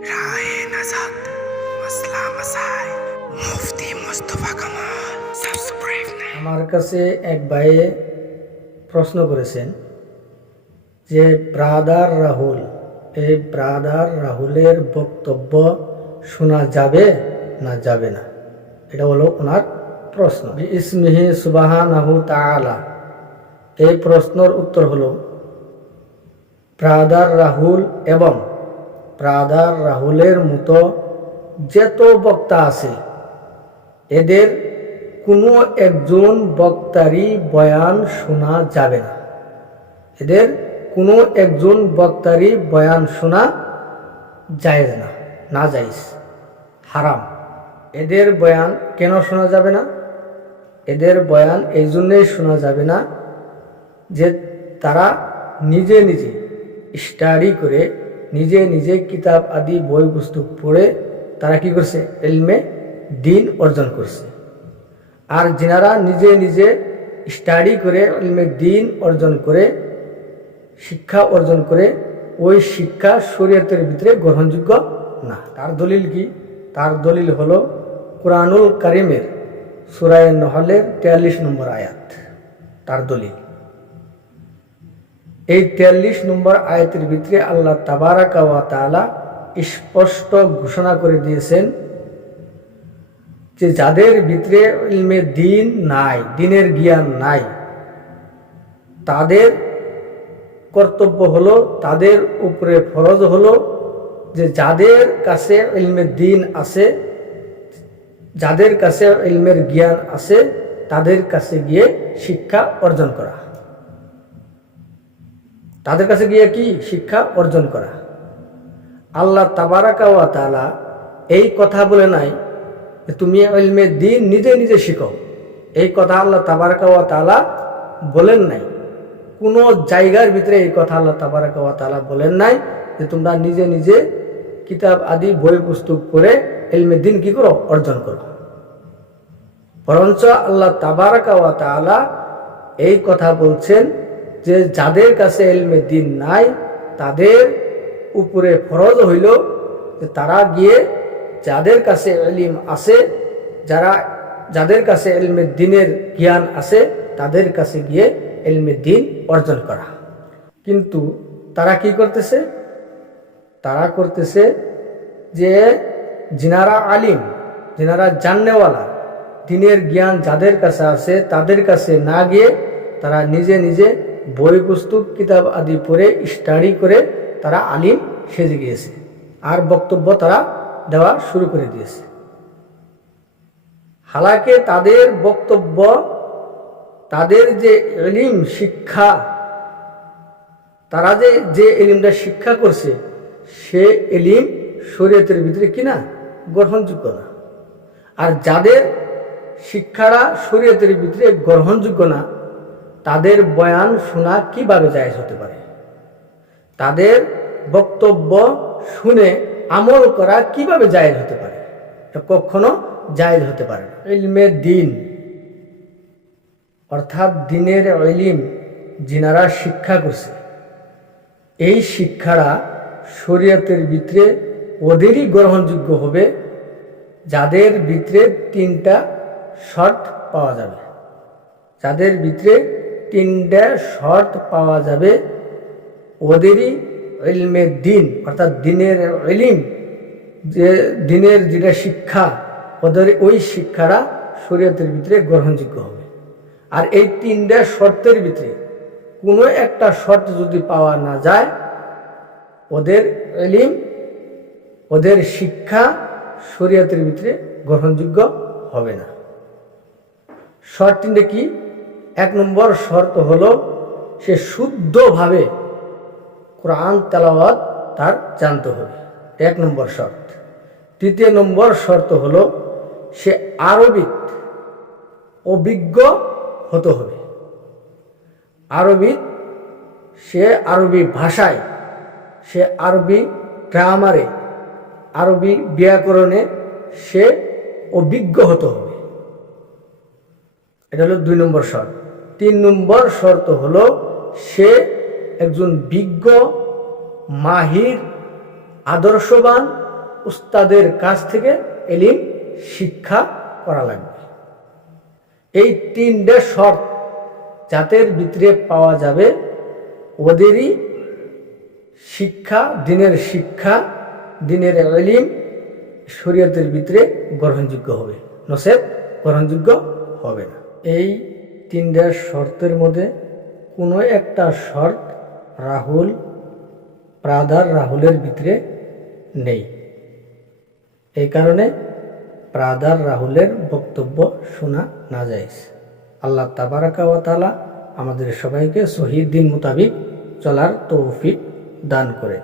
মাসলা মাসায় মুফতি কামাল সাবস্ক্রাইব আমার কাছে এক ভাইয়ে প্রশ্ন করেছেন যে, ব্রাদার রাহুল, এই ব্রাদার রাহুলের বক্তব্য শোনা যাবে না যাবে না? এটা হলো ওনার প্রশ্ন। ইসমিহি সুবাহানাহু তাআলা। এই প্রশ্নর উত্তর হলো, ব্রাদার রাহুল এবং ব্রাদার রাহুলের মতো যত বক্তা আছে, এদের কোনো একজন বক্তারই বয়ান শোনা যাবে না। এদের কোনো একজন বক্তারই বয়ান শোনা যায় না না যাইস হারাম। এদের বয়ান কেন শোনা যাবে না? এদের বয়ান এই জন্যেই শোনা যাবে না যে তারা নিজে নিজে স্টাডি করে নিজে নিজে কিতাব আদি বই পুস্তক পড়ে তারা কি করছে এলমে দিন অর্জন করছে আর যেনারা নিজে নিজে স্টাডি করে এলমে দিন অর্জন করে শিক্ষা অর্জন করে ওই শিক্ষা শরীয়তের ভিতরে গ্রহণযোগ্য না। তার দলিল কি? তার দলিল হলো কোরআনুল কারিমের সুরায় নহলের তেয়াল্লিশ নম্বর আয়াত। তার দলিল। এই তেয়াল্লিশ নম্বর আয়াতের ভিতরে আল্লাহ তাবারাকা স্পষ্ট ঘোষণা করে দিয়েছেন যে যাদের ভিতরে ইলমে দিন নাই, দিনের জ্ঞান নাই, তাদের কর্তব্য হলো, তাদের উপরে ফরজ হলো যে যাদের কাছে ইলমে দিন আছে, যাদের কাছে ইলমের জ্ঞান আছে, তাদের কাছে গিয়ে শিক্ষা অর্জন করা। তাদের কাছে গিয়ে কি শিক্ষা অর্জন করা? আল্লাহ তাবারাকা ওয়া তাআলা এই কথা বলে নাই তুমি ইলমে দিন নিজে নিজে শিখো। এই কথা আল্লাহ তাবারাকা ওয়া তাআলা বলেন নাই। কোনো জায়গার ভিতরে এই কথা আল্লাহ তাবারাকা ওয়া তাআলা বলেন নাই যে তোমরা নিজে নিজে কিতাব আদি, বই, পুস্তক পড়ে এলমে দিন কি করো? অর্জন করো। বরঞ্চ আল্লাহ তাবারাকা ওয়া তাআলা এই কথা বলছেন যে যাদের কাছে এলমে দিন নাই, তাদের উপরে ফরজ হইল যে তারা গিয়ে যাদের কাছে এলিম আছে, যারা, যাদের কাছে এলমে দিনের জ্ঞান আছে, তাদের কাছে গিয়ে এলমে দিন অর্জন করা। কিন্তু তারা কি করতেছে? তারা করতেছে যে যিনারা আলিম, যিনারা জাননেওয়ালা, দিনের জ্ঞান যাদের কাছে আছে, তাদের কাছে না গিয়ে তারা নিজে নিজে বই, পুস্তক, কিতাব আদি পড়ে স্টাডি করে তারা আলিম সেজে গিয়েছে। আর বক্তব্য তারা দেওয়া শুরু করে দিয়েছে। হালাকে তাদের বক্তব্য, তাদের যে এলিম শিক্ষা, তারা যে যে এলিমটা শিক্ষা করছে, সে এলিম শরীয়তের ভিতরে কিনা? গ্রহণযোগ্য না। আর যাদের শিক্ষারা শরীয়তের ভিতরে গ্রহণযোগ্য না তাদের বয়ান শোনা কীভাবে জায়জ হতে পারে? তাদের বক্তব্য শুনে আমল করা কীভাবে জায়েজ হতে পারে? কখনো জায়েজ হতে পারে না। ইলমের দিন, অর্থাৎ দিনের ইলিম যিনারা শিক্ষা করছে, এই শিক্ষারা শরীয়তের ভিতরে ওদেরই গ্রহণযোগ্য হবে, যাদের ভিতরে তিনটা শর্ট পাওয়া যাবে। যাদের ভিতরে তিনটা শর্ত পাওয়া যাবে। ওদেরই ইলমে দিন, অর্থাৎ দিনের ইলিম, যে দিনের যেটা শিক্ষা, ওদের ওই শিক্ষাটা শরীয়তের ভিতরে গ্রহণযোগ্য হবে। আর এই তিনটা শর্তের ভিতরে কোনো একটা শর্ত যদি পাওয়া না যায়, ওদের ইলিম, ওদের শিক্ষা শরীয়তের ভিতরে গ্রহণযোগ্য হবে না। শর্ত তিনটে কি? এক নম্বর শর্ত হলো সে শুদ্ধভাবে কোরআন তেলাওয়াত তার জানতে হবে। এক নম্বর শর্ত। তৃতীয় নম্বর শর্ত হলো সে আরবিক অভিজ্ঞ হতে হবে। আরবিক সে আরবি ভাষায়, সে আরবি গ্রামারে আরবি ব্যাকরণে সে অভিজ্ঞ হতে হবে। এটা হলো দুই নম্বর শর্ত। তিন নম্বর শর্ত হলো সে একজন বিজ্ঞ, মাহির, আদর্শবান উস্তাদের কাছ থেকে এলিম শিক্ষা করা লাগবে। এই তিনটে শর্ত জাতের ভিতরে পাওয়া যাবে। ওদেরই শিক্ষা, দিনের শিক্ষা, দিনের এলিম শরীয়তের ভিতরে গ্রহণযোগ্য হবে। নসেব গ্রহণযোগ্য হবে না। এই তিনটা শর্তের মধ্যে কোনো একটা শর্ত রাহুল প্রাদার রাহুলের ভিতরে নেই। এই কারণে প্রাদার রাহুলের বক্তব্য শোনা না যায়। আল্লাহ তাবারাকা ওয়া আমাদের সবাইকে শহীদ দিন মোতাবিক চলার তৌফিক দান করে।